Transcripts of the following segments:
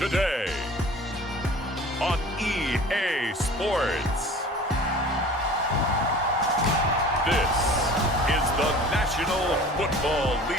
today on EA Sports. This is the National Football League.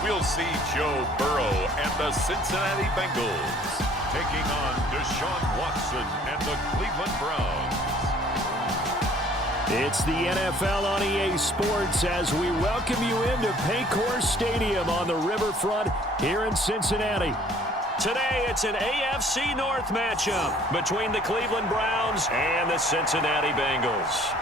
We'll see Joe Burrow and the Cincinnati Bengals taking on Deshaun Watson and the Cleveland Browns. It's the NFL on EA Sports as we welcome you into Paycor Stadium on the riverfront here in Cincinnati. Today, it's an AFC North matchup between the Cleveland Browns and the Cincinnati Bengals.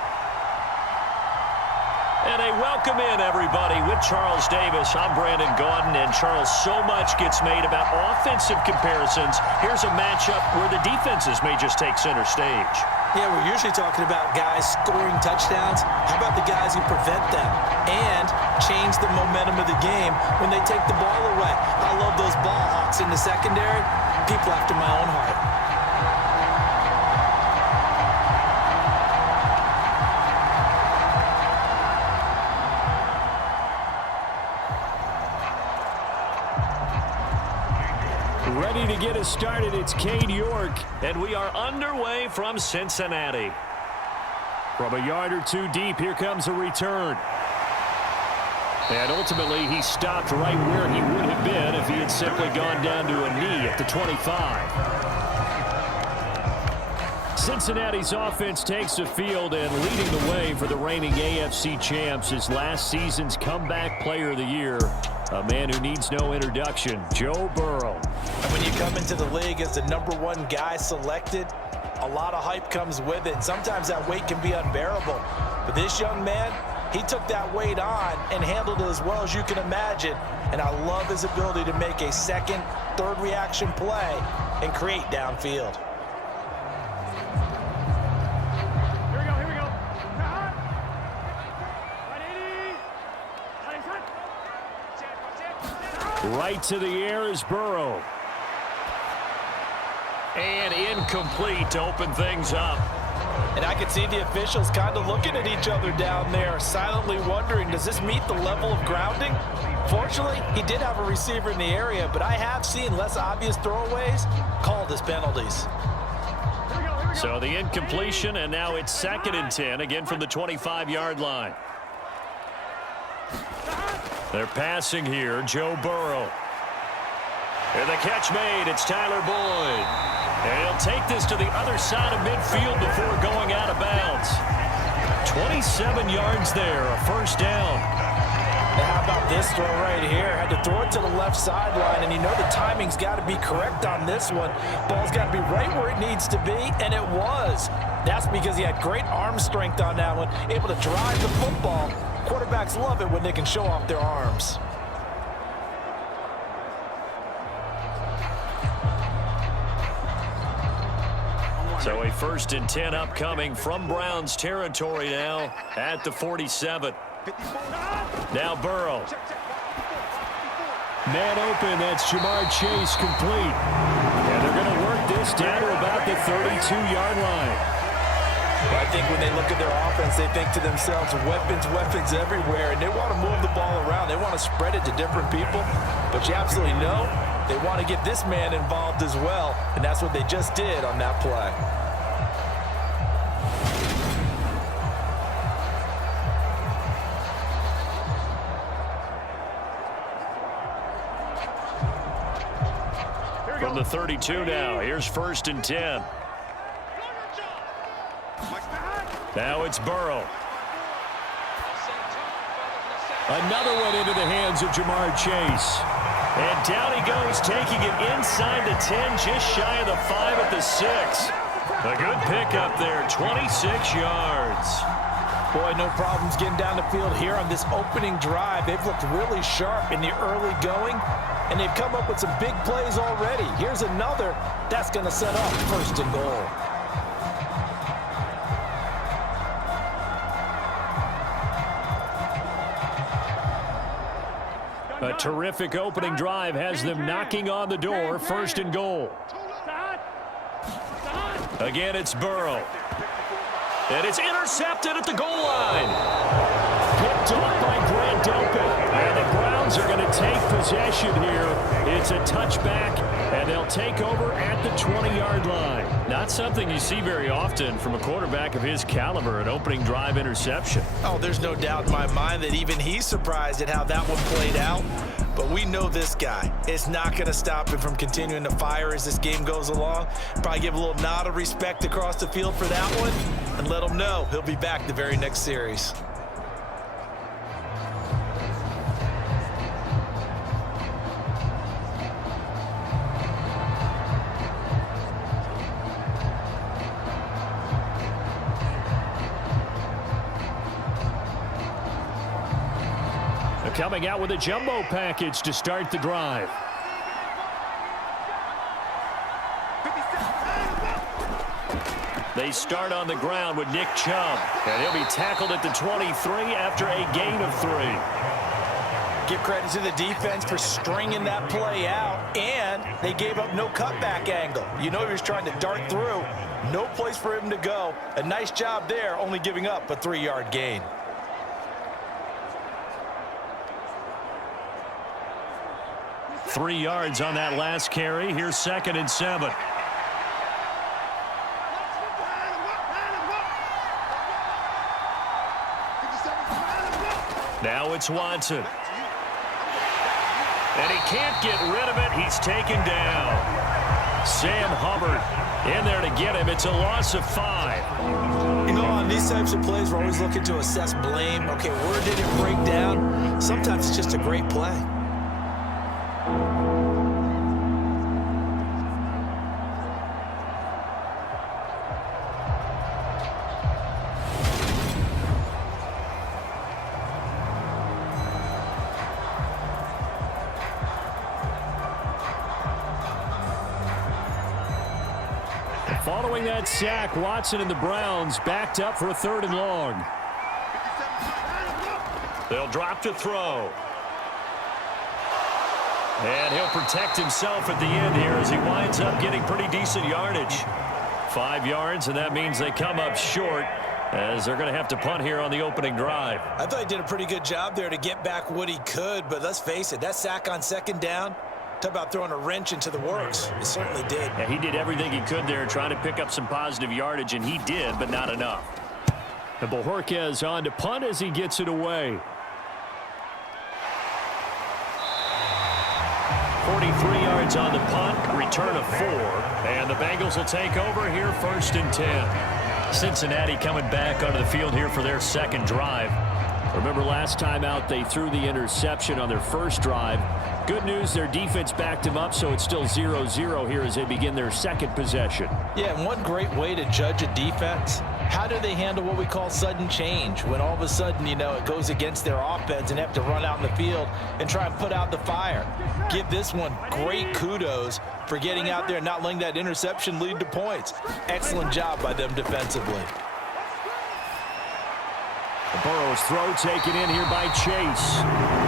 And a welcome in, everybody, with Charles Davis. I'm Brandon Gaudin, and Charles, so much gets made about offensive comparisons. Here's a matchup where the defenses may just take center stage. Yeah, we're usually talking about guys scoring touchdowns. How about the guys who prevent them and change the momentum of the game when they take the ball away? I love those ball hawks in the secondary. People after my own heart. Ready to get us started, it's Cade York, and we are underway from Cincinnati. From a yard or two deep, here comes a return. And ultimately, he stopped right where he would have been if he had simply gone down to a knee at the 25. Cincinnati's offense takes the field, and leading the way for the reigning AFC champs is last season's comeback player of the year, a man who needs no introduction, Joe Burrow. And when you come into the league as the #1 guy selected, a lot of hype comes with it. Sometimes that weight can be unbearable. But this young man, he took that weight on and handled it as well as you can imagine. And I love his ability to make a second, third reaction play and create downfield. Right to the air is Burrow. And incomplete to open things up. And I could see the officials kind of looking at each other down there, silently wondering, does this meet the level of grounding? Fortunately, he did have a receiver in the area, but I have seen less obvious throwaways called as penalties. So the incompletion, and now it's 2nd and 10, again from the 25-yard line. They're passing here, Joe Burrow. And the catch made, it's Tyler Boyd. And he'll take this to the other side of midfield before going out of bounds. 27 yards there, a first down. Now how about this throw right here? Had to throw it to the left sideline, and you know the timing's got to be correct on this one. Ball's got to be right where it needs to be, and it was. That's because he had great arm strength on that one, able to drive the football. Quarterbacks love it when they can show off their arms. So a 1st and 10 upcoming from Browns territory now at the 47. Now Burrow. Man open, that's Jamar Chase complete. And they're going to work this down to about the 32-yard line. I think when they look at their offense, they think to themselves, weapons everywhere, and they want to move the ball around. They want to spread it to different people, but you absolutely know they want to get this man involved as well, and that's what they just did on that play. From the 32 now, here's 1st and 10. Now it's Burrow. Another one into the hands of Jamar Chase. And down he goes, taking it inside the 10, just shy of the 5 at the 6. A good pickup there, 26 yards. Boy, no problems getting down the field here on this opening drive. They've looked really sharp in the early going, and they've come up with some big plays already. Here's another that's going to set up 1st and goal. A terrific opening drive has them knocking on the door. 1st and goal. Again, it's Burrow. And it's intercepted at the goal line. Picked off by Grant Delpit. And the Browns are going to take possession here. It's a touchback, and they'll take over at the 20-yard line. Not something you see very often from a quarterback of his caliber, an opening drive interception. Oh, there's no doubt in my mind that even he's surprised at how that one played out. But we know this guy. It's not going to stop him from continuing to fire as this game goes along. Probably give a little nod of respect across the field for that one and let him know he'll be back the very next series. Coming out with a jumbo package to start the drive. They start on the ground with Nick Chubb. And he'll be tackled at the 23 after a gain of 3. Give credit to the defense for stringing that play out, and they gave up no cutback angle. You know he was trying to dart through. No place for him to go. A nice job there, only giving up a 3-yard gain. Three yards on that last carry. Here's 2nd and 7. Now it's Watson. And he can't get rid of it. He's taken down. Sam Hubbard in there to get him. It's a loss of 5. You know, on these types of plays, we're always looking to assess blame. Okay, where did it break down? Sometimes it's just a great play. Following that sack, Watson and the Browns backed up for a 3rd and long. They'll drop to throw. And he'll protect himself at the end here as he winds up getting pretty decent yardage. 5 yards, and that means they come up short as they're going to have to punt here on the opening drive. I thought he did a pretty good job there to get back what he could, but let's face it, that sack on 2nd down, talk about throwing a wrench into the works. It certainly did. Yeah, he did everything he could there trying to pick up some positive yardage, and he did, but not enough. And Bojorquez on to punt as he gets it away. 43 yards on the punt, return of 4, and the Bengals will take over here 1st and 10. Cincinnati coming back onto the field here for their 2nd drive. Remember last time out they threw the interception on their 1st drive. Good news, their defense backed him up, so it's still 0-0 here as they begin their 2nd possession. Yeah, and one great way to judge a defense, how do they handle what we call sudden change? When all of a sudden, you know, it goes against their offense and have to run out in the field and try and put out the fire. Give this one great kudos for getting out there and not letting that interception lead to points. Excellent job by them defensively. Burrow's throw taken in here by Chase.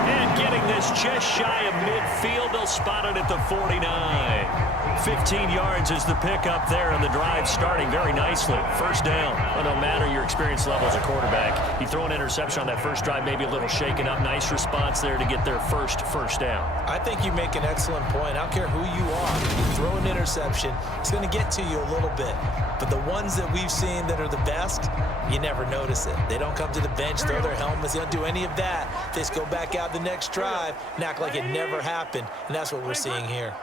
And getting this just shy of midfield. They'll spot it at the 49. 15 yards is the pickup there, and the drive starting very nicely. 1st down. Well, no matter your experience level as a quarterback, you throw an interception on that 1st drive, maybe a little shaken up. Nice response there to get their first down. I think you make an excellent point. I don't care who you are. You throw an interception, it's going to get to you a little bit. But the ones that we've seen that are the best, you never notice it. They don't come to the bench, throw their helmets. They don't do any of that. They just go back out the next drive and act like it never happened. And that's what we're seeing here.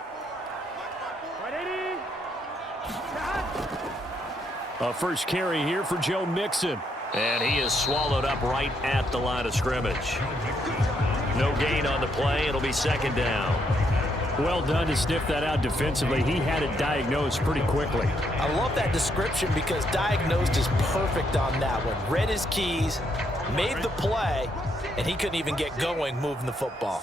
A first carry here for Joe Mixon. And he is swallowed up right at the line of scrimmage. No gain on the play. It'll be 2nd down. Well done to sniff that out defensively. He had it diagnosed pretty quickly. I love that description because diagnosed is perfect on that one. Read his keys, made the play, and he couldn't even get going moving the football.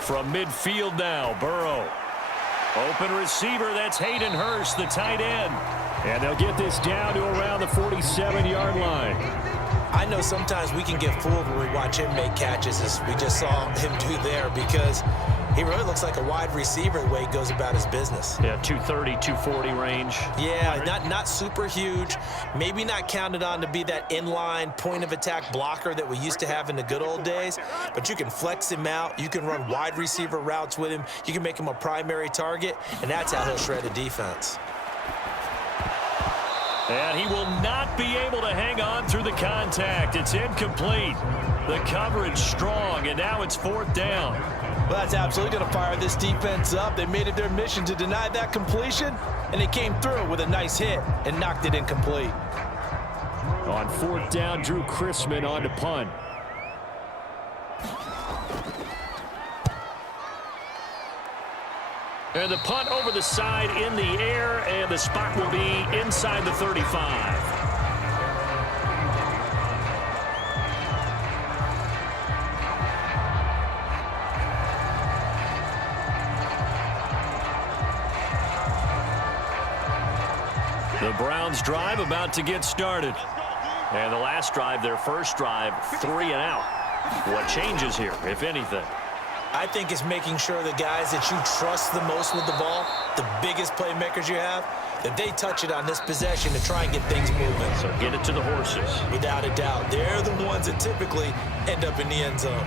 From midfield now, Burrow. Open receiver, that's Hayden Hurst, the tight end. And they'll get this down to around the 47-yard line. I know sometimes we can get fooled when we watch him make catches, as we just saw him do there, because he really looks like a wide receiver the way he goes about his business. Yeah, 230, 240 range. Yeah, not super huge. Maybe not counted on to be that inline point-of-attack blocker that we used to have in the good old days, but you can flex him out. You can run wide receiver routes with him. You can make him a primary target, and that's how he'll shred a defense. And he will not be able to hang on through the contact. It's incomplete. The coverage strong, and now it's 4th down. Well, that's absolutely going to fire this defense up. They made it their mission to deny that completion, and they came through with a nice hit and knocked it incomplete. On 4th down, Drew Chrisman on to punt. And the punt over the side in the air, and the spot will be inside the 35. The Browns drive about to get started. And the last drive, their first drive, 3 and out. What changes here, if anything? I think it's making sure the guys that you trust the most with the ball, the biggest playmakers you have, that they touch it on this possession to try and get things moving. So get it to the horses. Without a doubt. They're the ones that typically end up in the end zone.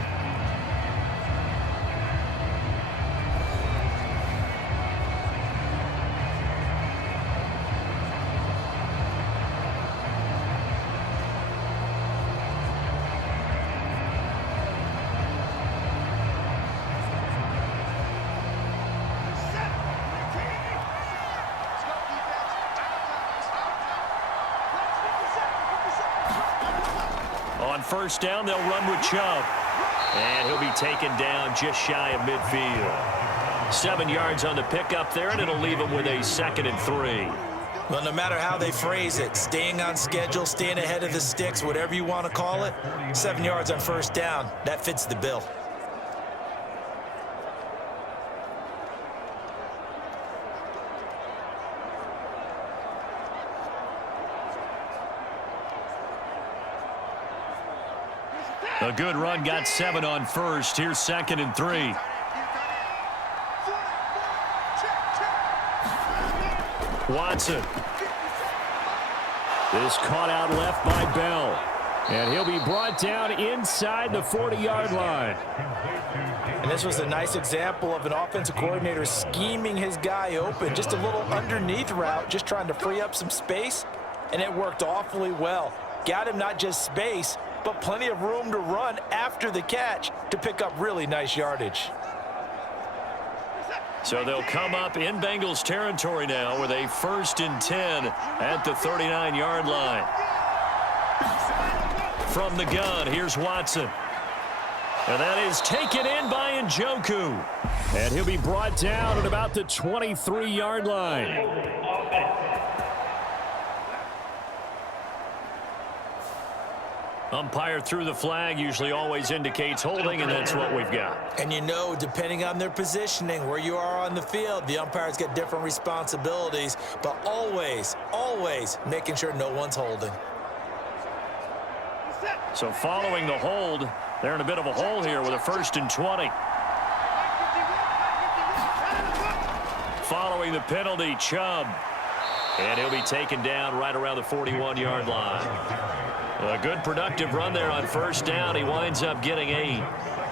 On 1st down, they'll run with Chubb. And he'll be taken down just shy of midfield. 7 yards on the pickup there, and it'll leave him with a 2nd and 3. Well, no matter how they phrase it, staying on schedule, staying ahead of the sticks, whatever you want to call it, 7 yards on 1st down, that fits the bill. A good run, got 7 on 1st. Here's 2nd and 3. Watson. This caught out left by Bell. And he'll be brought down inside the 40-yard line. And this was a nice example of an offensive coordinator scheming his guy open. Just a little underneath route, just trying to free up some space. And it worked awfully well. Got him not just space, but plenty of room to run after the catch to pick up really nice yardage. So they'll come up in Bengals territory now with a 1st and 10 at the 39-yard line. From the gun, here's Watson. And that is taken in by Njoku. And he'll be brought down at about the 23-yard line. Umpire threw the flag, usually always indicates holding, and that's what we've got. And you know, depending on their positioning, where you are on the field, the umpires get different responsibilities, but always, always making sure no one's holding. So following the hold, they're in a bit of a hole here with a 1st and 20. Following the penalty, Chubb. And he'll be taken down right around the 41-yard line. A good productive run there on 1st down. He winds up getting 8.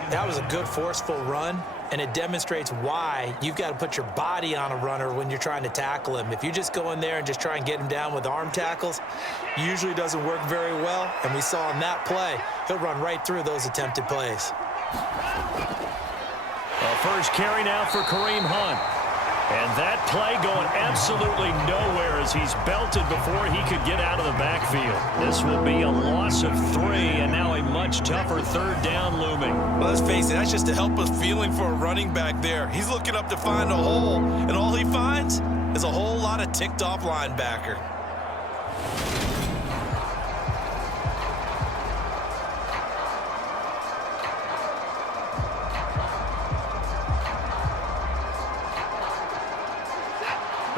That was a good forceful run, and it demonstrates why you've got to put your body on a runner when you're trying to tackle him. If you just go in there and just try and get him down with arm tackles, usually doesn't work very well, and we saw in that play, he'll run right through those attempted plays. A first carry now for Kareem Hunt. And that play going absolutely nowhere as he's belted before he could get out of the backfield. This will be a loss of 3, and now a much tougher 3rd down looming. Well, let's face it, that's just a helpless feeling for a running back there. He's looking up to find a hole, and all he finds is a whole lot of ticked-off linebacker.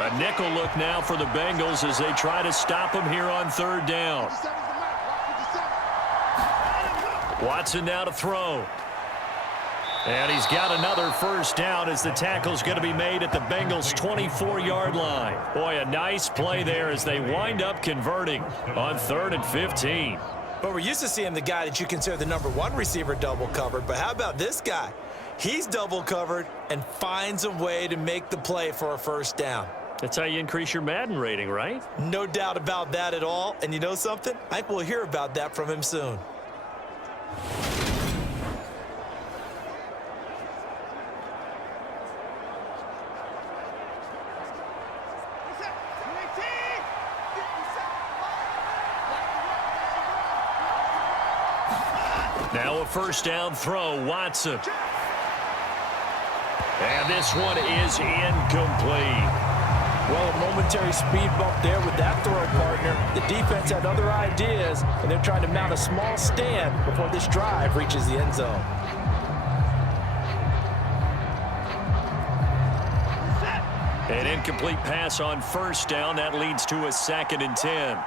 A nickel look now for the Bengals as they try to stop him here on 3rd down. Watson now to throw. And he's got another first down as the tackle's going to be made at the Bengals' 24-yard line. Boy, a nice play there as they wind up converting on 3rd and 15. But we're used to seeing the guy that you consider the #1 receiver double covered. But how about this guy? He's double covered and finds a way to make the play for a first down. That's how you increase your Madden rating, right? No doubt about that at all. And you know something? I think we'll hear about that from him soon. Now a first down throw, Watson. And this one is incomplete. Well, a momentary speed bump there with that throw partner. The defense had other ideas, and they're trying to mount a small stand before this drive reaches the end zone. An incomplete pass on first down. That leads to a 2nd and 10.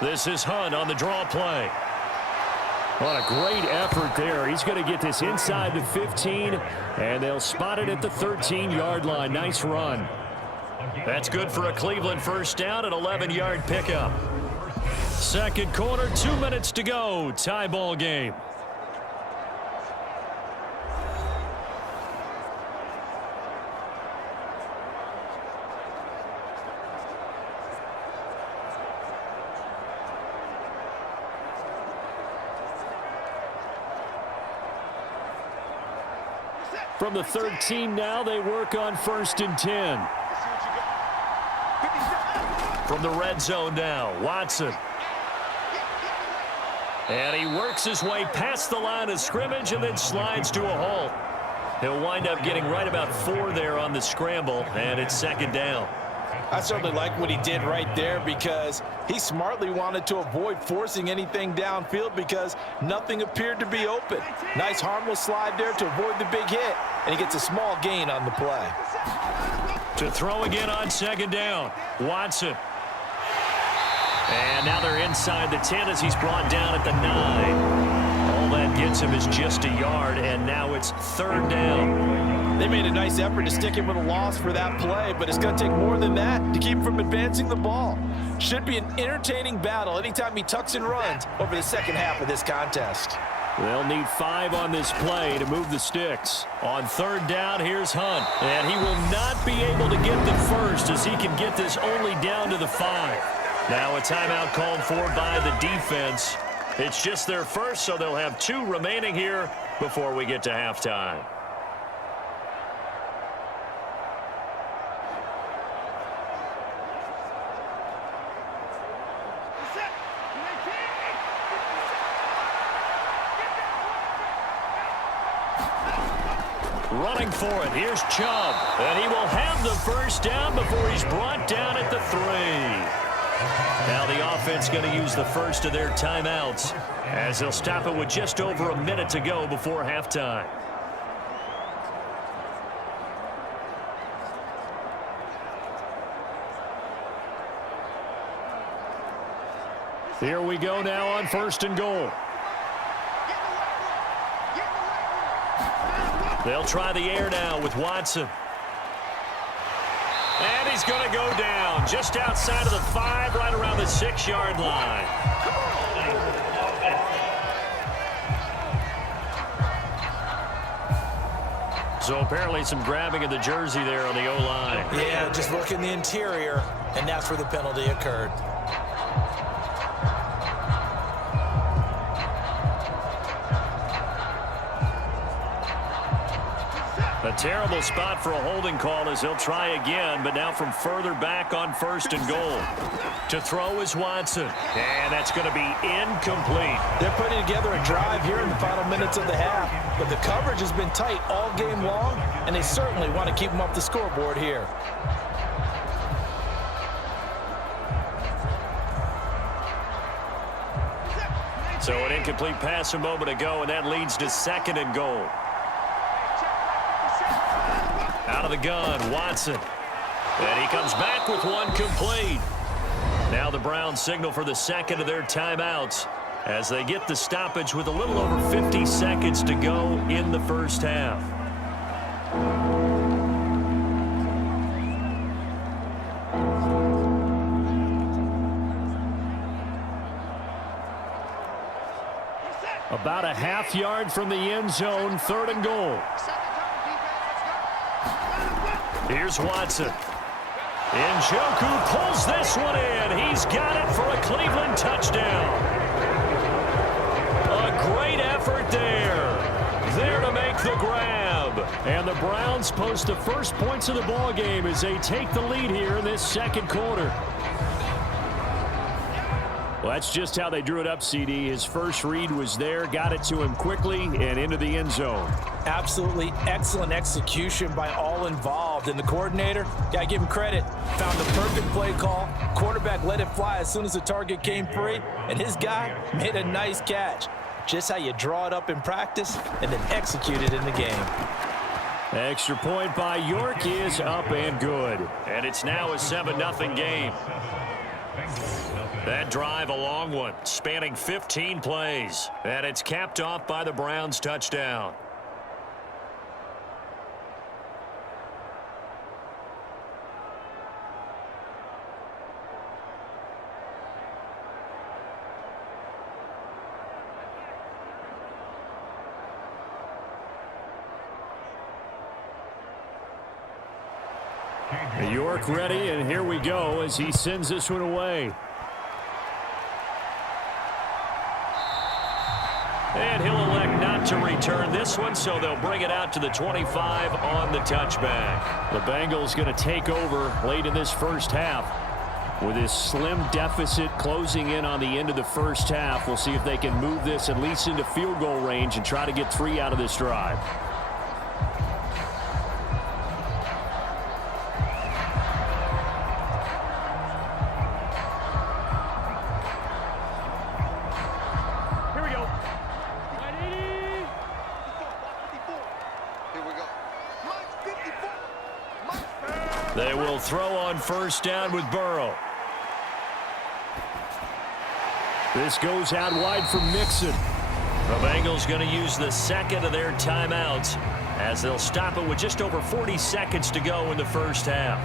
This is Hunt on the draw play. What a great effort there. He's going to get this inside the 15, and they'll spot it at the 13-yard line. Nice run. That's good for a Cleveland first down, an 11-yard pickup. Second quarter, 2 minutes to go. Tie ball game. From the 13 now, they work on 1st and 10. From the red zone now, Watson. And he works his way past the line of scrimmage and then slides to a halt. He'll wind up getting right about 4 there on the scramble, and it's 2nd down. I certainly like what he did right there because he smartly wanted to avoid forcing anything downfield because nothing appeared to be open. Nice harmless slide there to avoid the big hit, and he gets a small gain on the play. To throw again on 2nd down, Watson. And now they're inside the 10 as he's brought down at the 9. All that gets him is just a yard, and now it's 3rd down. They made a nice effort to stick him with a loss for that play, but it's going to take more than that to keep him from advancing the ball. Should be an entertaining battle anytime he tucks and runs over the second half of this contest. They'll need 5 on this play to move the sticks. On 3rd down, here's Hunt. And he will not be able to get the first as he can get this only down to the 5. Now a timeout called for by the defense. It's just their first, so they'll have 2 remaining here before we get to halftime. Running for it, here's Chubb. And he will have the first down before he's brought down at the 3. Now the offense going to use the first of their timeouts as they'll stop it with just over a minute to go before halftime. Here we go now on 1st and goal. They'll try the air now with Watson. And he's going to go down just outside of the 5, right around the 6-yard line. So apparently some grabbing of the jersey there on the O-line. Yeah, just working the interior, and that's where the penalty occurred. A terrible spot for a holding call as he'll try again, but now from further back on 1st and goal. To throw is Watson, and that's going to be incomplete. They're putting together a drive here in the final minutes of the half, but the coverage has been tight all game long, and they certainly want to keep them up the scoreboard here. So an incomplete pass a moment ago, and that leads to 2nd and goal. Out of the gun, Watson. And he comes back with one complete. Now the Browns signal for the second of their timeouts as they get the stoppage with a little over 50 seconds to go in the first half. About a half yard from the end zone, 3rd and goal. Here's Watson. Njoku pulls this one in. He's got it for a Cleveland touchdown. A great effort there. There to make the grab. And the Browns post the first points of the ball game as they take the lead here in this second quarter. Well, that's just how they drew it up, CD. His first read was there, got it to him quickly, and into the end zone. Absolutely excellent execution by all involved. And the coordinator, got to give him credit, found the perfect play call. Quarterback let it fly as soon as the target came free, and his guy made a nice catch. Just how you draw it up in practice and then execute it in the game. Extra point by York is up and good. And it's now a 7-0 game. That drive, a long one, spanning 15 plays. And it's capped off by the Browns' touchdown. York ready, and here we go as he sends this one away. And he'll elect not to return this one, so they'll bring it out to the 25 on the touchback. The Bengals going to take over late in this first half with this slim deficit closing in on the end of the first half. We'll see if they can move this at least into field goal range and try to get 3 out of this drive. They will throw on first down with Burrow. This goes out wide for Mixon. The Bengals going to use the second of their timeouts as they'll stop it with just over 40 seconds to go in the first half.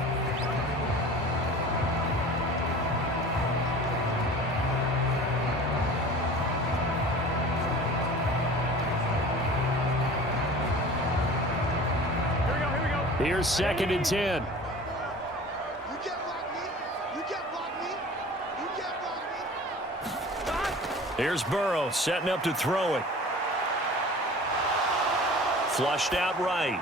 Here's 2nd and 10. Here's Burrow setting up to throw it. Flushed out right.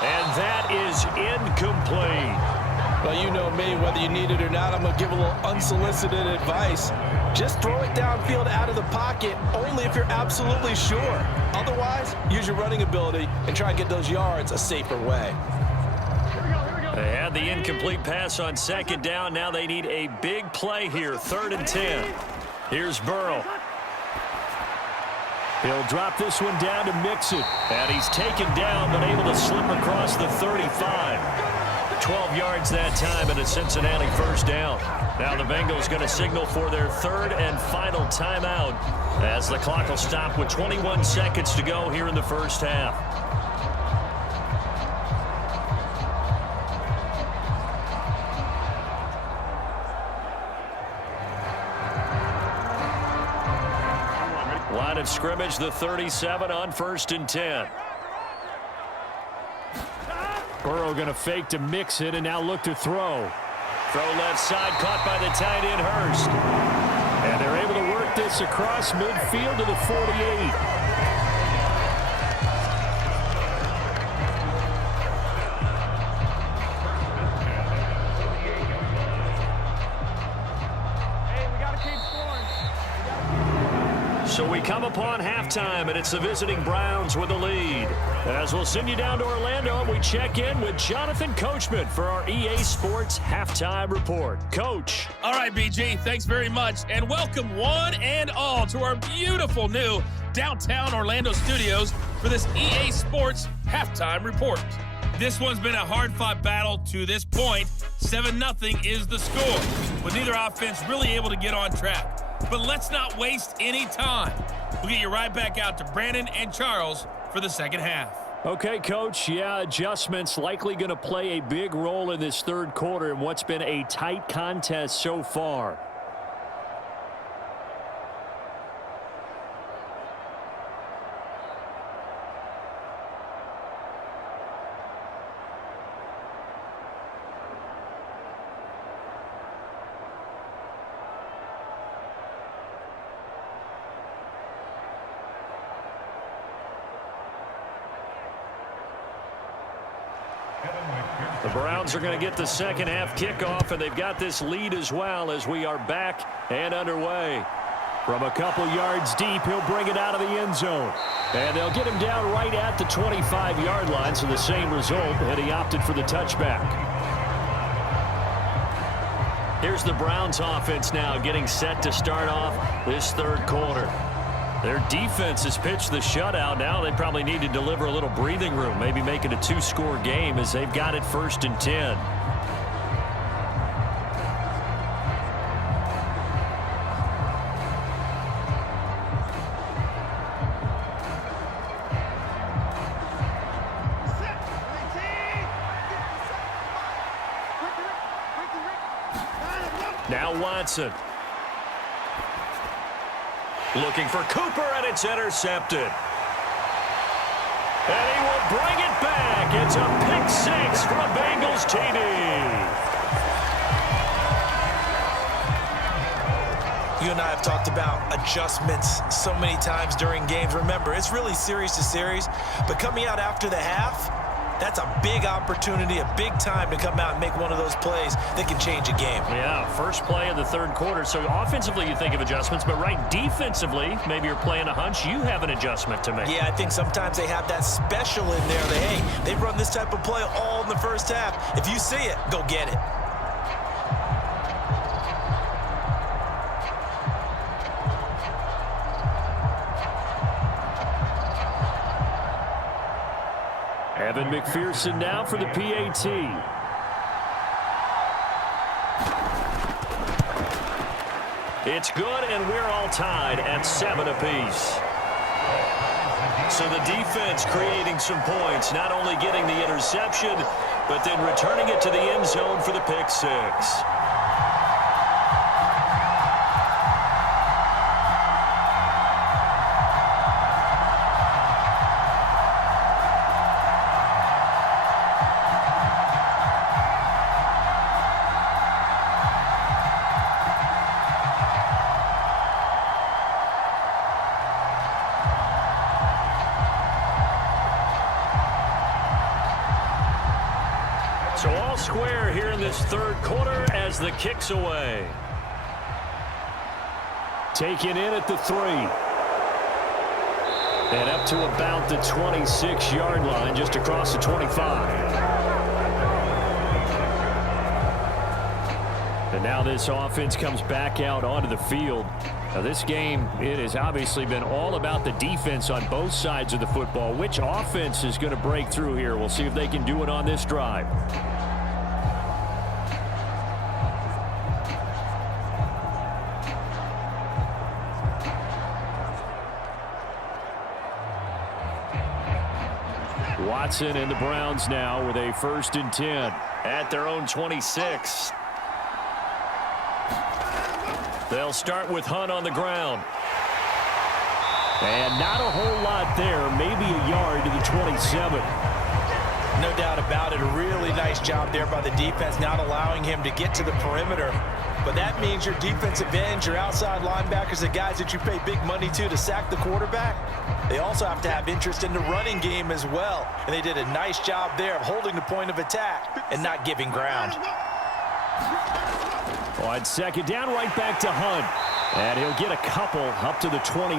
And that is incomplete. Well, you know me, whether you need it or not, I'm going to give a little unsolicited advice. Just throw it downfield out of the pocket only if you're absolutely sure. Otherwise, use your running ability and try and get those yards a safer way. They had the incomplete pass on 2nd down. Now they need a big play here, 3rd and 10. Here's Burrow. He'll drop this one down to Mixon. And he's taken down but able to slip across the 35. 12 yards that time and a Cincinnati first down. Now the Bengals going to signal for their 3rd and final timeout as the clock will stop with 21 seconds to go here in the first half. Line of scrimmage, the 37 on 1st and 10. Burrow going to fake to Mixon and now look to throw. Throw left side, caught by the tight end Hurst. And they're able to work this across midfield to the 48. So we come upon halftime, and it's the visiting Browns with the lead. As we'll send you down to Orlando, and we check in with Jonathan Coachman for our EA Sports Halftime Report. Coach. All right, BG, thanks very much, and welcome one and all to our beautiful new downtown Orlando studios for this EA Sports Halftime Report. This one's been a hard-fought battle to this point. 7-0 is the score, with neither offense really able to get on track. But let's not waste any time. We'll get you right back out to Brandon and Charles for the second half. Okay, Coach. Yeah, adjustments likely going to play a big role in this third quarter in what's been a tight contest so far. The Browns are going to get the second half kickoff, and they've got this lead as well as we are back and underway. From a couple yards deep, he'll bring it out of the end zone. And they'll get him down right at the 25-yard line, so the same result, and he opted for the touchback. Here's the Browns offense now getting set to start off this third quarter. Their defense has pitched the shutout. Now they probably need to deliver a little breathing room, maybe make it a 2-score game as they've got it 1st and 10. Now Watson. Looking for Cooper, and it's intercepted. And he will bring it back. It's a pick 6 for a Bengals TD. You and I have talked about adjustments so many times during games. Remember, it's really series to series, but coming out after the half, that's a big opportunity, a big time to come out and make one of those plays that can change a game. Yeah, first play of the third quarter. So offensively, you think of adjustments, but right defensively, maybe you're playing a hunch. You have an adjustment to make. Yeah, I think sometimes they have that special in there that, hey, they run this type of play all in the first half. If you see it, go get it. Evan McPherson now for the PAT. It's good, and we're all tied at 7 apiece. So the defense creating some points, not only getting the interception, but then returning it to the end zone for the pick 6. So all square here in this third quarter as the kick's away. Taken in at the 3. And up to about the 26-yard line, just across the 25. And now this offense comes back out onto the field. Now this game, it has obviously been all about the defense on both sides of the football. Which offense is going to break through here? We'll see if they can do it on this drive. Watson and the Browns now with a 1st and 10 at their own 26. They'll start with Hunt on the ground. And not a whole lot there, maybe a yard to the 27. No doubt about it. A really nice job there by the defense, not allowing him to get to the perimeter. But that means your defensive ends, your outside linebackers, the guys that you pay big money to sack the quarterback, they also have to have interest in the running game as well. And they did a nice job there of holding the point of attack and not giving ground. On 2nd down, right back to Hunt. And he'll get a couple up to the 29.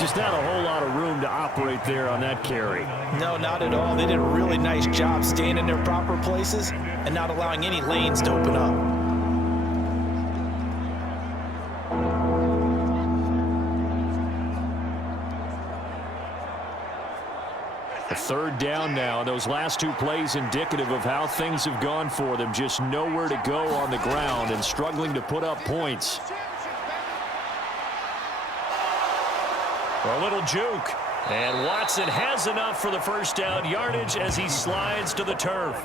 Just not a whole lot of room to operate there on that carry. No, not at all. They did a really nice job staying in their proper places and not allowing any lanes to open up. A third down now. Those last two plays indicative of how things have gone for them. Just nowhere to go on the ground and struggling to put up points. A little juke. And Watson has enough for the first down yardage as he slides to the turf.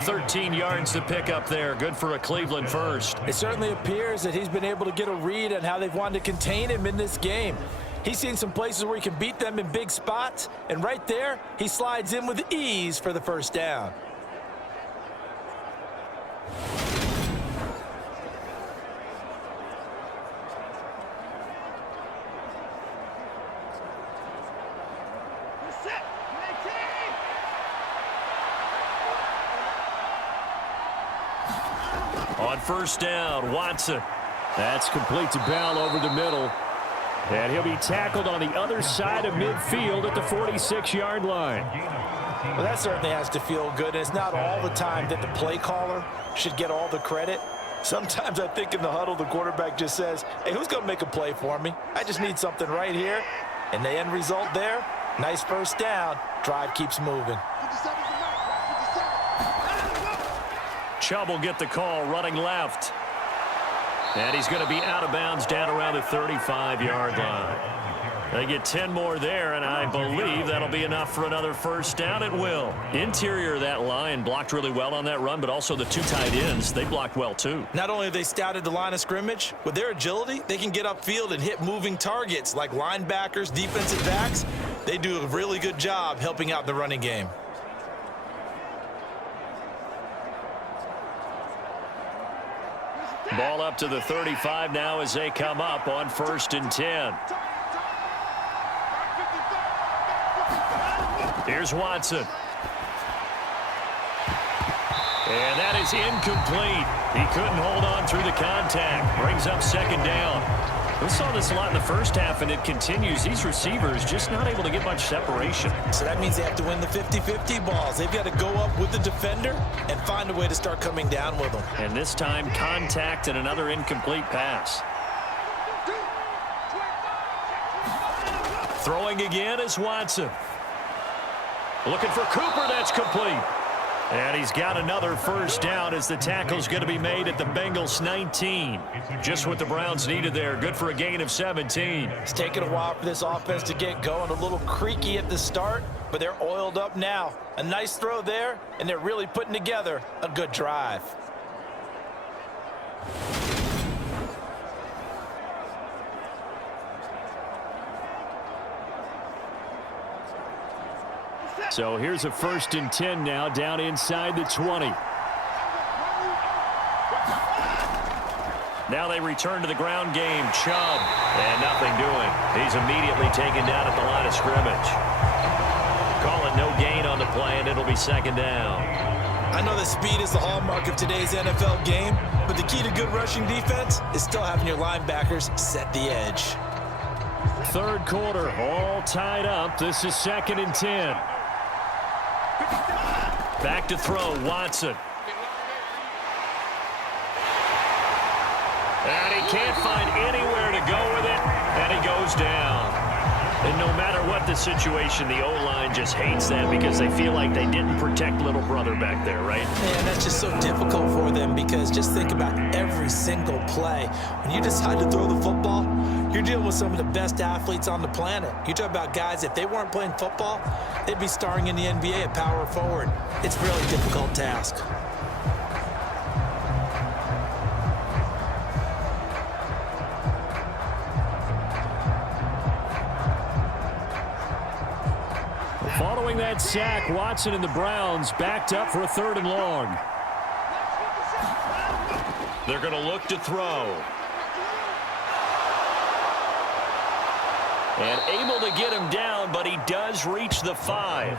13 yards to pick up there. Good for a Cleveland first. It certainly appears that he's been able to get a read on how they've wanted to contain him in this game. He's seen some places where he can beat them in big spots, and right there, he slides in with ease for the first down. On first down, Watson. That's complete to Bell over the middle. And he'll be tackled on the other side of midfield at the 46-yard line. Well, that certainly has to feel good. It's not all the time that the play caller should get all the credit. Sometimes I think in the huddle, the quarterback just says, hey, who's going to make a play for me? I just need something right here. And the end result there, nice first down. Drive keeps moving. Chubb will get the call running left. And he's going to be out of bounds down around the 35-yard line. They get 10 more there, and I believe that'll be enough for another first down. It will. Interior of that line blocked really well on that run, but also the two tight ends, they blocked well too. Not only have they scouted the line of scrimmage, with their agility, they can get upfield and hit moving targets like linebackers, defensive backs. They do a really good job helping out the running game. Ball up to the 35 now as they come up on 1st and 10. Here's Watson. And that is incomplete. He couldn't hold on through the contact. Brings up 2nd down. We saw this a lot in the first half, and it continues. These receivers just not able to get much separation. So that means they have to win the 50-50 balls. They've got to go up with the defender and find a way to start coming down with them. And this time, contact and another incomplete pass. Throwing again is Watson. Looking for Cooper. That's complete. And he's got another first down as the tackle's going to be made at the Bengals 19. Just what the Browns needed there. Good for a gain of 17. It's taken a while for this offense to get going. A little creaky at the start, but they're oiled up now. A nice throw there, and they're really putting together a good drive. So here's a 1st and 10 now down inside the 20. Now they return to the ground game. Chubb. And nothing doing. He's immediately taken down at the line of scrimmage. Call it no gain on the play, and it'll be 2nd down. I know that speed is the hallmark of today's NFL game, but the key to good rushing defense is still having your linebackers set the edge. 3rd quarter, all tied up. This is 2nd and 10. Back to throw, Watson. And he can't find anywhere to go with it, and he goes down. And no matter what the situation, the O-line just hates that because they feel like they didn't protect little brother back there, right? Man, that's just so difficult for them because just think about every single play. When you decide to throw the football, you're dealing with some of the best athletes on the planet. You talk about guys, if they weren't playing football, they'd be starring in the NBA at power forward. It's a really difficult task. Following that sack, Watson and the Browns backed up for a 3rd and long. They're going to look to throw. And able to get him down, but he does reach the 5.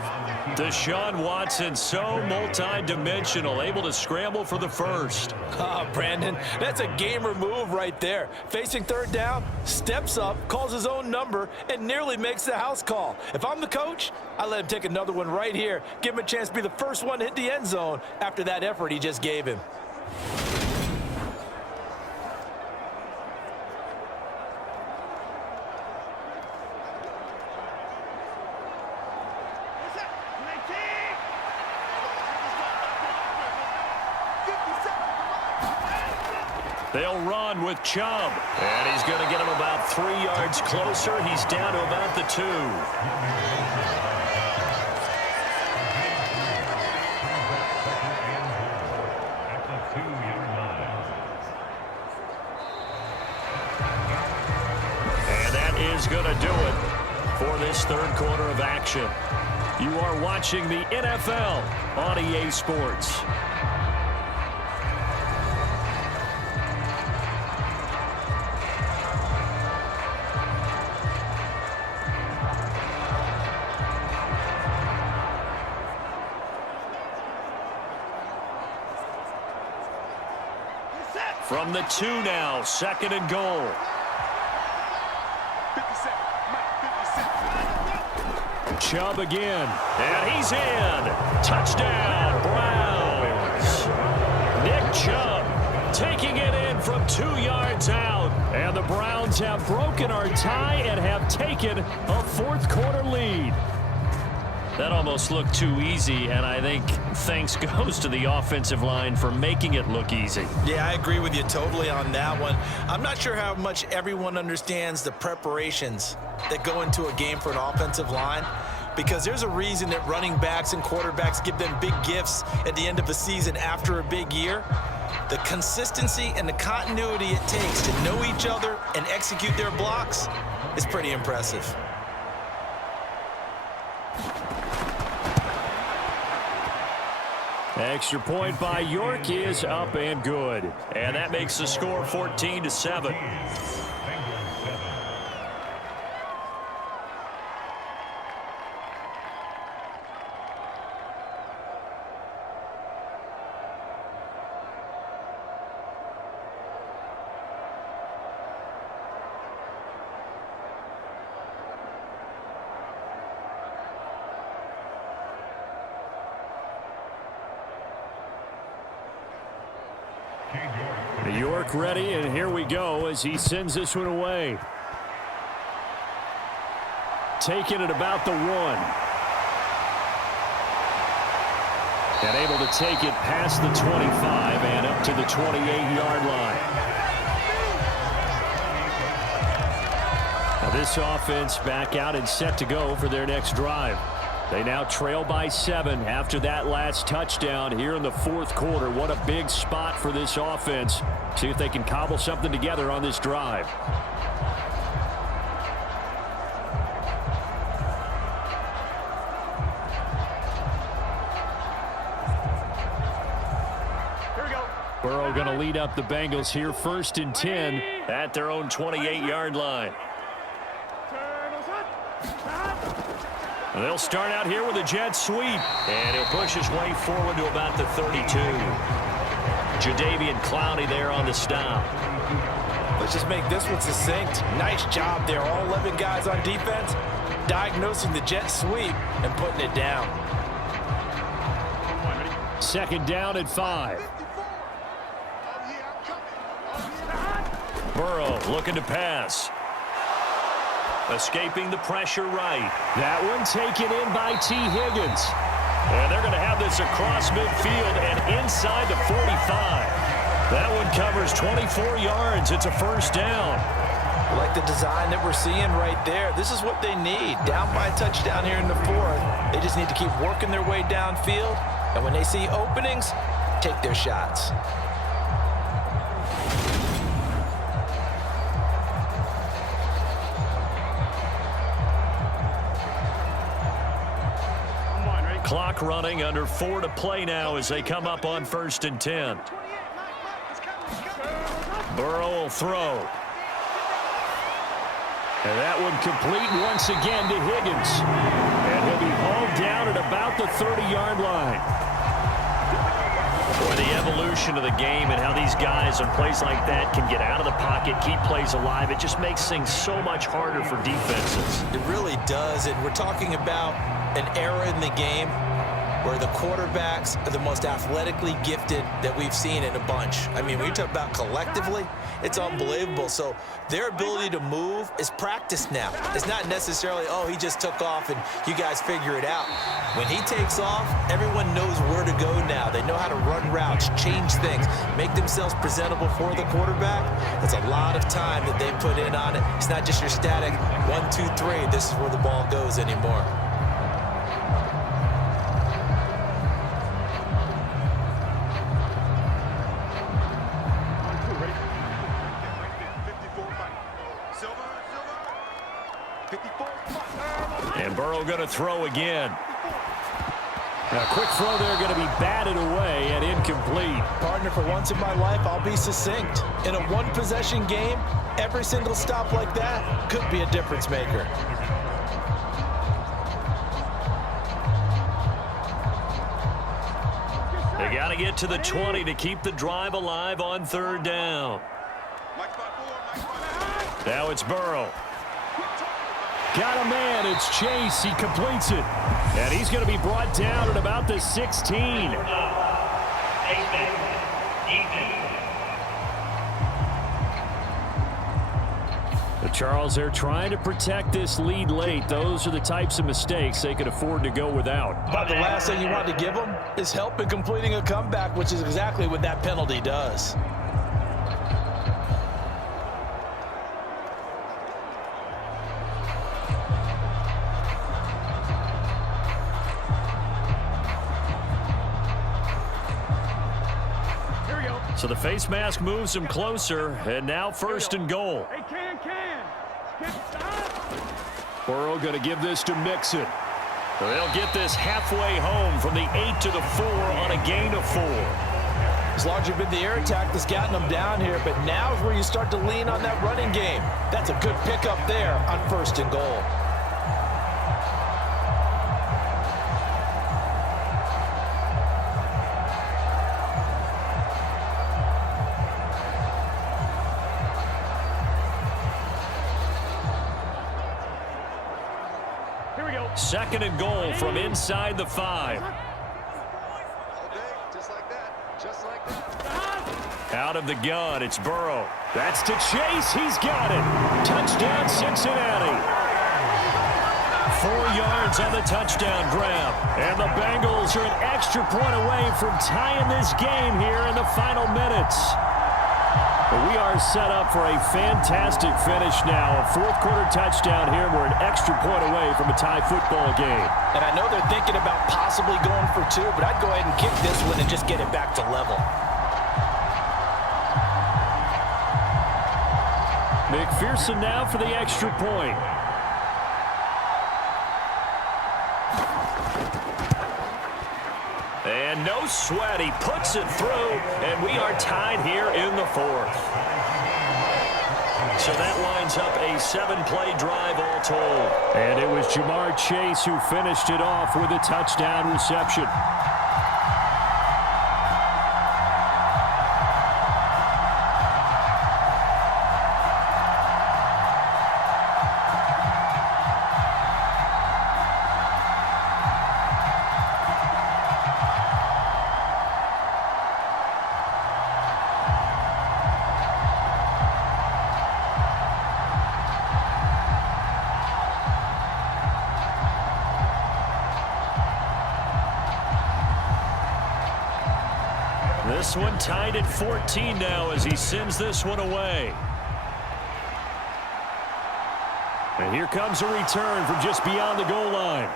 Deshaun Watson, so multi-dimensional, able to scramble for the first. Oh, Brandon, that's a gamer move right there. Facing 3rd down, steps up, calls his own number, and nearly makes the house call. If I'm the coach, I let him take another one right here. Give him a chance to be the first one to hit the end zone after that effort he just gave him. They'll run with Chubb. And he's going to get him about 3 yards closer. He's down to about the 2. And that is going to do it for this third quarter of action. You are watching the NFL on EA Sports. From the 2 now, 2nd and goal. Chubb again, and he's in. Touchdown, Browns. Nick Chubb taking it in from 2 yards out. And the Browns have broken our tie and have taken a fourth quarter lead. That almost looked too easy, and I think thanks goes to the offensive line for making it look easy. Yeah, I agree with you totally on that one. I'm not sure how much everyone understands the preparations that go into a game for an offensive line, because there's a reason that running backs and quarterbacks give them big gifts at the end of a season after a big year. The consistency and the continuity it takes to know each other and execute their blocks is pretty impressive. Extra point by York is up and good. And that makes the score 14-7. York ready, and here we go as he sends this one away. Taking it about the 1. And able to take it past the 25 and up to the 28-yard line. Now this offense back out and set to go for their next drive. They now trail by 7 after that last touchdown here in the fourth quarter. What a big spot for this offense. See if they can cobble something together on this drive. Here we go. Burrow going to lead up the Bengals here, 1st and 10 at their own 28-yard line. They'll start out here with a jet sweep, and he'll push his way forward to about the 32. Jadeveon Clowney there on the stop. Let's just make this one succinct. Nice job there. All 11 guys on defense diagnosing the jet sweep and putting it down. 2nd down at 5. Burrow looking to pass. Escaping the pressure right. That one taken in by T. Higgins. And they're going to have this across midfield and inside the 45. That one covers 24 yards. It's a 1st down. I like the design that we're seeing right there. This is what they need. Down by a touchdown here in the 4th. They just need to keep working their way downfield. And when they see openings, take their shots. Clock running, under 4 to play now as they come up on 1st and 10. Burrow will throw. And that one complete once again to Higgins. And he'll be hauled down at about the 30-yard line. Boy, the evolution of the game and how these guys on plays like that can get out of the pocket, keep plays alive, it just makes things so much harder for defenses. It really does, and we're talking about an era in the game where the quarterbacks are the most athletically gifted that we've seen in a bunch. I mean, when you talk about collectively, it's unbelievable. So their ability to move is practiced now. It's not necessarily, oh, he just took off and you guys figure it out. When he takes off, everyone knows where to go now. They know how to run routes, change things, make themselves presentable for the quarterback, that's a lot of time that they put in on it. It's not just your static 1, 2, 3. This is where the ball goes anymore. And Burrow going to throw again. A quick throw there going to be batted away and incomplete. Partner, for once in my life, I'll be succinct. In a one-possession game, every single stop like that could be a difference maker. They got to get to the 20 to keep the drive alive on 3rd down. Now it's Burrow. Got a man. It's Chase. He completes it. And he's going to be brought down at about the 16. But Charles, they're trying to protect this lead late. Those are the types of mistakes they could afford to go without. But the last thing you want to give them is help in completing a comeback, which is exactly what that penalty does. So the face mask moves him closer, and now 1st and goal. Hey, Burrow going to give this to Mixon. They'll get this halfway home from the 8 to the 4 on a gain of 4. It's largely been the air attack that's gotten them down here, but now is where you start to lean on that running game. That's a good pickup there on 1st and goal. Here we go. 2nd and goal from inside the 5. Out of the gun, it's Burrow. That's to Chase. He's got it. Touchdown, Cincinnati. 4 yards on the touchdown grab. And the Bengals are an extra point away from tying this game here in the final minutes. But we are set up for a fantastic finish now. A 4th quarter touchdown here. We're an extra point away from a tie football game. And I know they're thinking about possibly going for 2, but I'd go ahead and kick this one and just get it back to level. McPherson now for the extra point. And no sweat, he puts it through, and we are tied here in the 4th. So that lines up a 7-play drive all told. And it was Jamar Chase who finished it off with a touchdown reception. This one tied at 14 now as he sends this one away. And here comes a return from just beyond the goal line.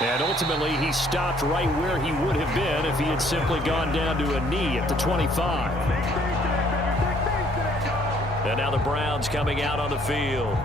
And ultimately, he stopped right where he would have been if he had simply gone down to a knee at the 25. And now the Browns coming out on the field.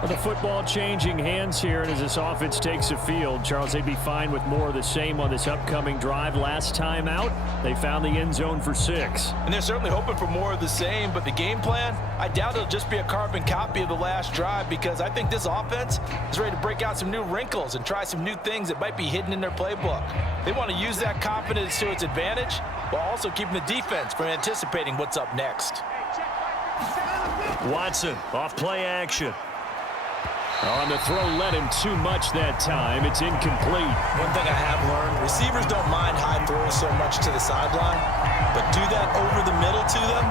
Well, the football changing hands here, and as this offense takes the field, Charles, they'd be fine with more of the same on this upcoming drive. Last time out, they found the end zone for 6. And they're certainly hoping for more of the same, but the game plan, I doubt it'll just be a carbon copy of the last drive, because I think this offense is ready to break out some new wrinkles and try some new things that might be hidden in their playbook. They want to use that confidence to its advantage while also keeping the defense from anticipating what's up next. Watson off play action. On the throw, led him too much that time. It's incomplete. One thing I have learned, receivers don't mind high throws so much to the sideline, but do that over the middle to them,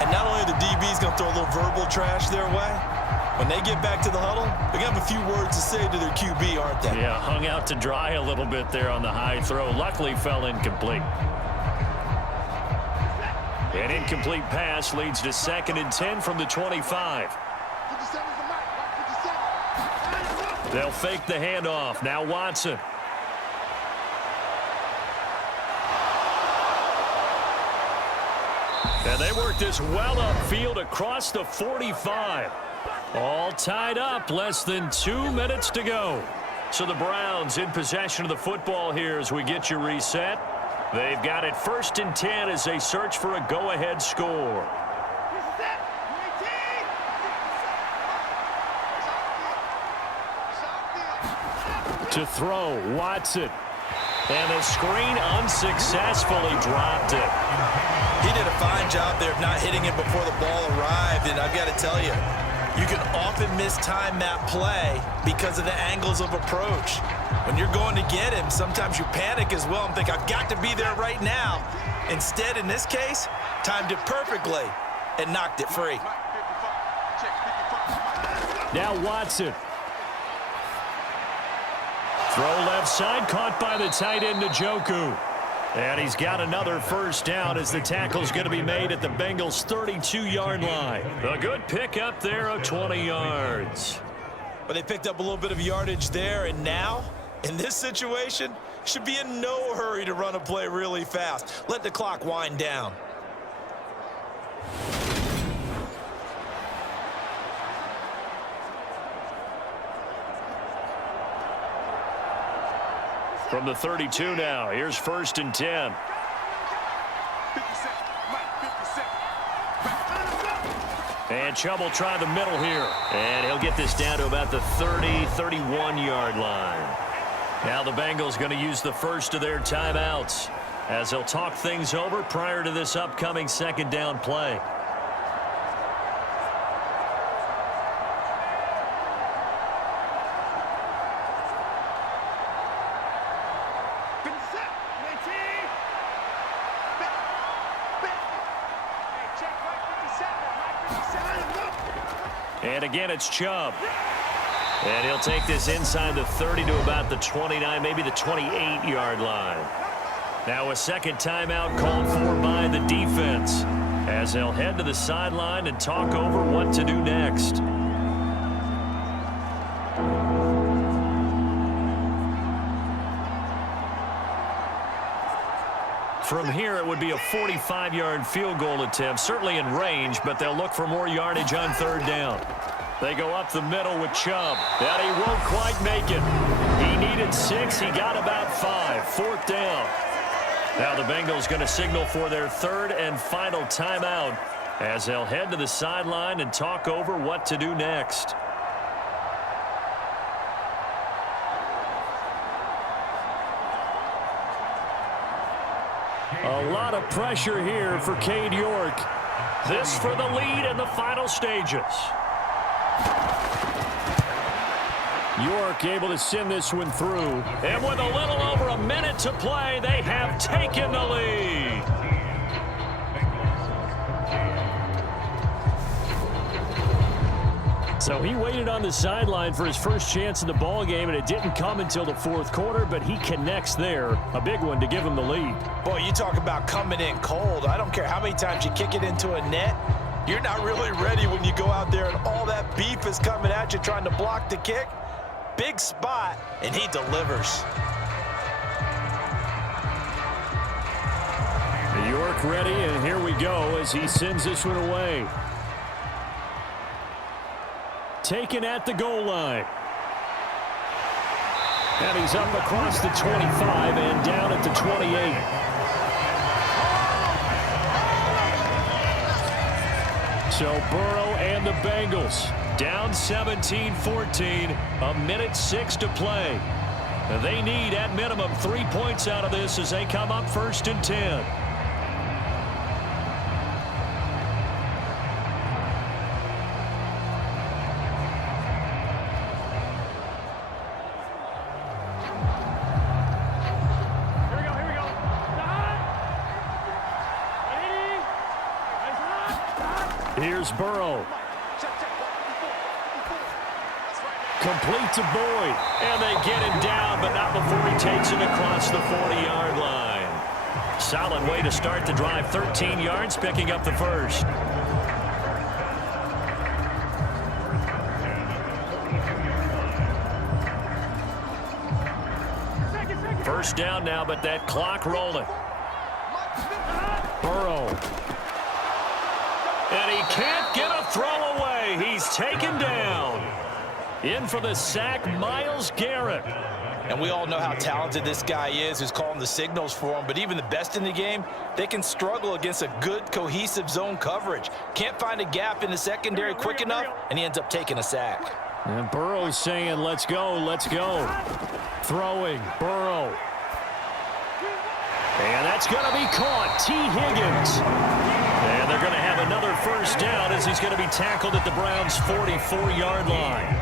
and not only the DB's going to throw a little verbal trash their way, when they get back to the huddle, they're going to have a few words to say to their QB, aren't they? Yeah, hung out to dry a little bit there on the high throw. Luckily, fell incomplete. An incomplete pass leads to 2nd and 10 from the 25. They'll fake the handoff. Now Watson. And they work this well upfield across the 45. All tied up, less than 2 minutes to go. So the Browns in possession of the football here as we get you reset. They've got it 1st and 10 as they search for a go-ahead score. To throw, Watson. And the screen unsuccessfully dropped it. He did a fine job there of not hitting it before the ball arrived, and I've got to tell you, you can often mistime that play because of the angles of approach. When you're going to get him, sometimes you panic as well and think, I've got to be there right now. Instead, in this case, timed it perfectly and knocked it free. Now Watson. Throw left side, caught by the tight end, Njoku. And he's got another first down as the tackle's going to be made at the Bengals' 32-yard line. A good pickup there of 20 yards. But they picked up a little bit of yardage there, and now, in this situation, should be in no hurry to run a play really fast. Let the clock wind down. From the 32 now, here's 1st and 10. And Chubb will try the middle here. And he'll get this down to about the 30-31-yard line. Now the Bengals going to use the first of their timeouts as they'll talk things over prior to this upcoming 2nd down play. And again, it's Chubb. And he'll take this inside the 30 to about the 29, maybe the 28-yard line. Now a 2nd timeout called for by the defense as they'll head to the sideline and talk over what to do next. From here, it would be a 45-yard field goal attempt, certainly in range, but they'll look for more yardage on 3rd down. They go up the middle with Chubb, and he won't quite make it. He needed 6. He got about 5. 4th down. Now the Bengals going to signal for their 3rd and final timeout as they'll head to the sideline and talk over what to do next. A lot of pressure here for Cade York. This for the lead in the final stages. York able to send this one through. And with a little over a minute to play, they have taken the lead. So he waited on the sideline for his first chance in the ball game, and it didn't come until the 4th quarter, but he connects there. A big one to give him the lead. Boy, you talk about coming in cold. I don't care how many times you kick it into a net. You're not really ready when you go out there and all that beef is coming at you trying to block the kick. Big spot, and he delivers. York ready, and here we go as he sends this one away. Taken at the goal line. And he's up across the 25 and down at the 28. So Burrow and the Bengals down 17-14, a minute 6 to play. They need at minimum 3 points out of this as they come up 1st and 10. Here's Burrow. Complete to Boyd. And they get him down, but not before he takes it across the 40-yard line. Solid way to start the drive. 13 yards, picking up the first. First down now, but that clock rolling. Burrow. And he can't get a throw away. He's taken down. In for the sack, Myles Garrett. And we all know how talented this guy is who's calling the signals for him. But even the best in the game, they can struggle against a good, cohesive zone coverage. Can't find a gap in the secondary quick enough, and he ends up taking a sack. And Burrow's saying, let's go, let's go. Throwing, Burrow. And that's going to be caught. T. Higgins. And they're going to have another first down as he's going to be tackled at the Browns' 44-yard line.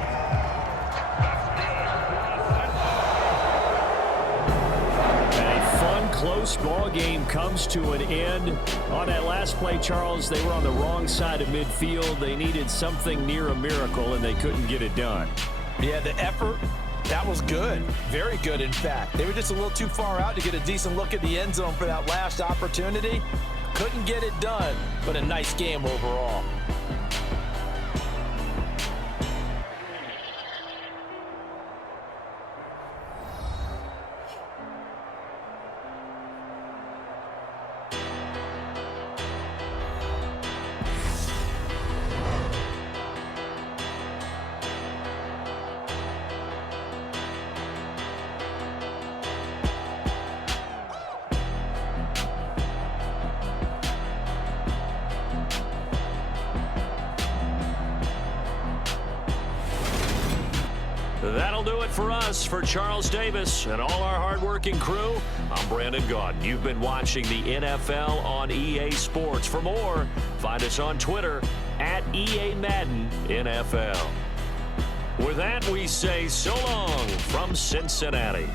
A fun, close ball game comes to an end. On that last play, Charles, they were on the wrong side of midfield. They needed something near a miracle, and they couldn't get it done. Yeah, the effort, that was good. Very good, in fact. They were just a little too far out to get a decent look at the end zone for that last opportunity. Couldn't get it done, but a nice game overall. That'll do it for us. For Charles Davis and all our hardworking crew, I'm Brandon Gaudin. You've been watching the NFL on EA Sports. For more, find us on Twitter at EA Madden NFL. With that, we say so long from Cincinnati.